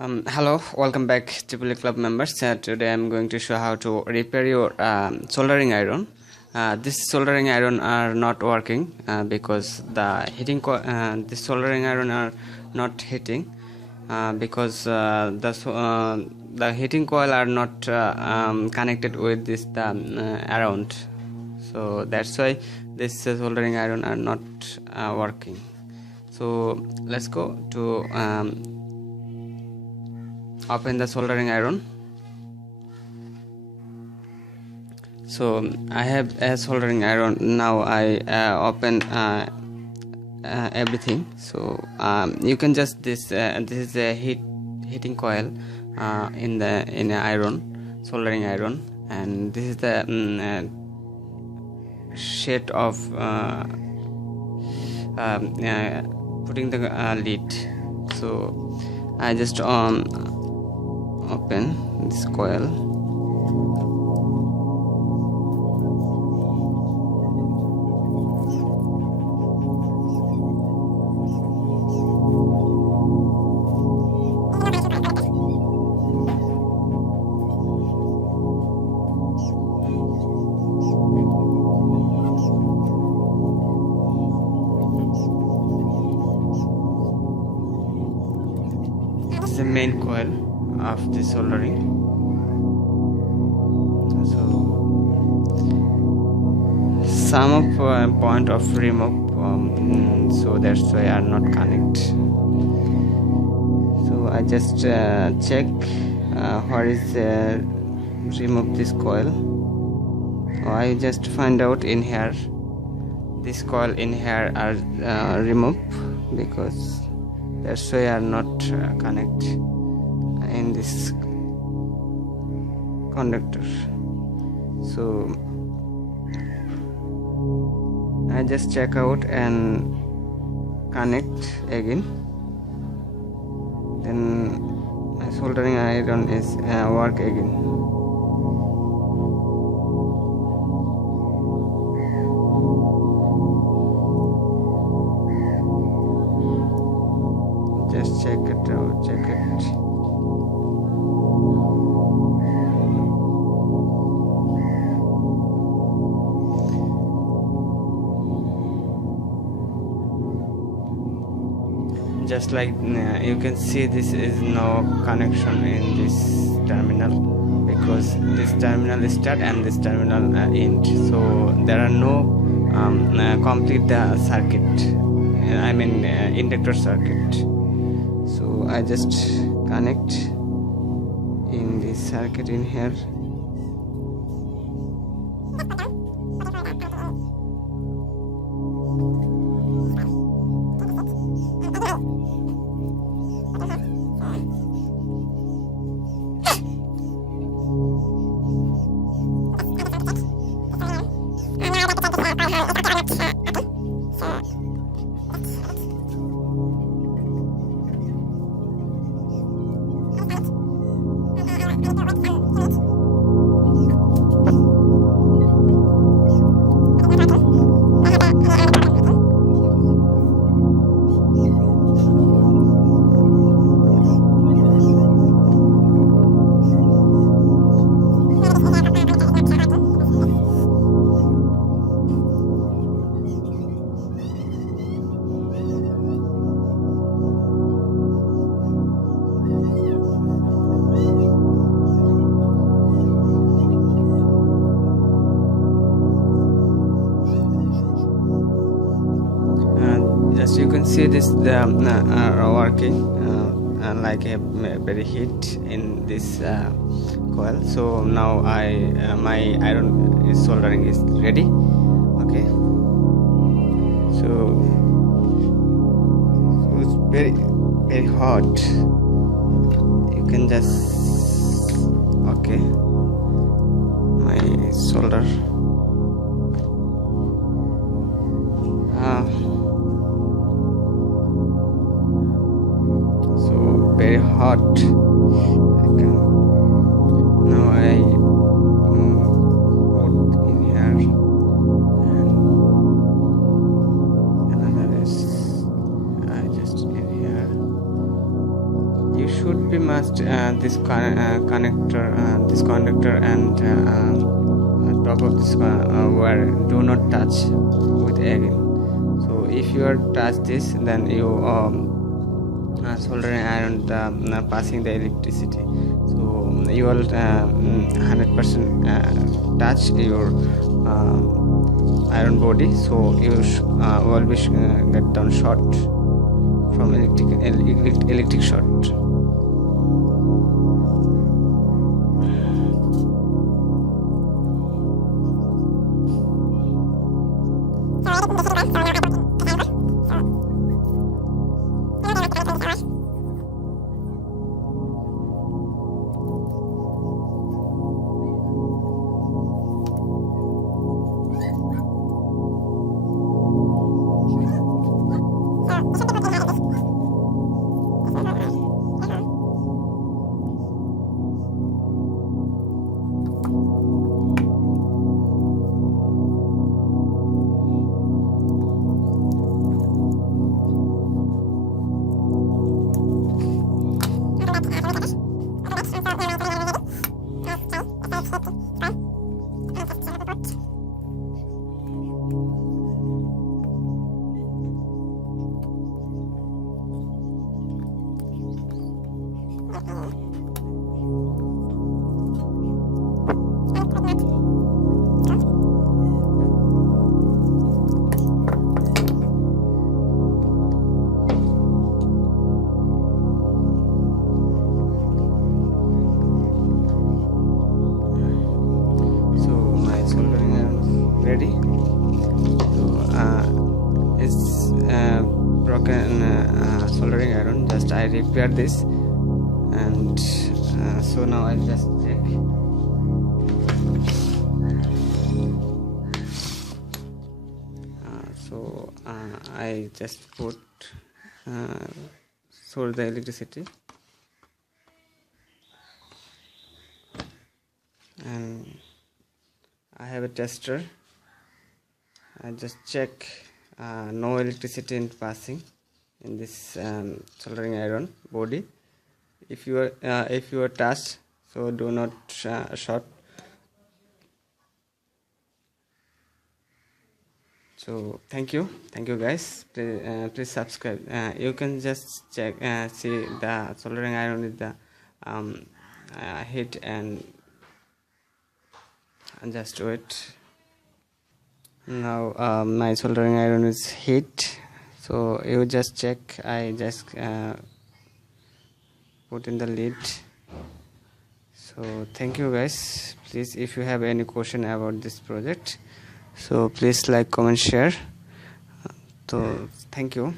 Hello, welcome back to Bully Club members. Today I'm going to show how to repair your soldering iron. This soldering iron are not working because the this soldering iron are not heating because the heating coil are not connected with this around. So that's why this soldering iron are not working. So let's go to open the soldering iron. So I have a soldering iron. Now I open everything. So you can just this is a heating coil in a iron, soldering iron, and this is the shade of putting the lid. So I just open this coil. This is the main coil of the soldering. So some of point of remove, so that's why I are not connect. So I just check where is remove this coil. I just find out in here this coil in here are removed because that's why I are not connect in this conductor. So I just check out and connect again, then my soldering iron is work again. Just check it out, check it. Just like you can see, this is no connection in this terminal because this terminal is start and this terminal end. So there are no complete circuit. I mean inductor circuit. So I just connect in this circuit in here. As you can see, this are working like a very heat in this coil. So now my iron is soldering is ready. Okay, so it's very hot. You can just okay my solder. Very hot. Now I put in here, and another is I just in here. You should be must this conductor and top of this wire do not touch with again. So if you are touch this, then you soldering iron passing the electricity. So you will 100% touch your iron body, so you will be get down short from electric short. Ready. So it's broken soldering iron. Just I repair this, and so now I'll just check. So I just put sold the electricity, and I have a tester. I just check no electricity in passing in this soldering iron body. If you are touched, so do not short. So thank you guys. Please subscribe. You can just check see the soldering iron with the heat, and just wait. Now my soldering iron is heat, so you just check. I just put in the lid. So thank you guys. Please, if you have any question about this project, so please like, comment, share. So thank you.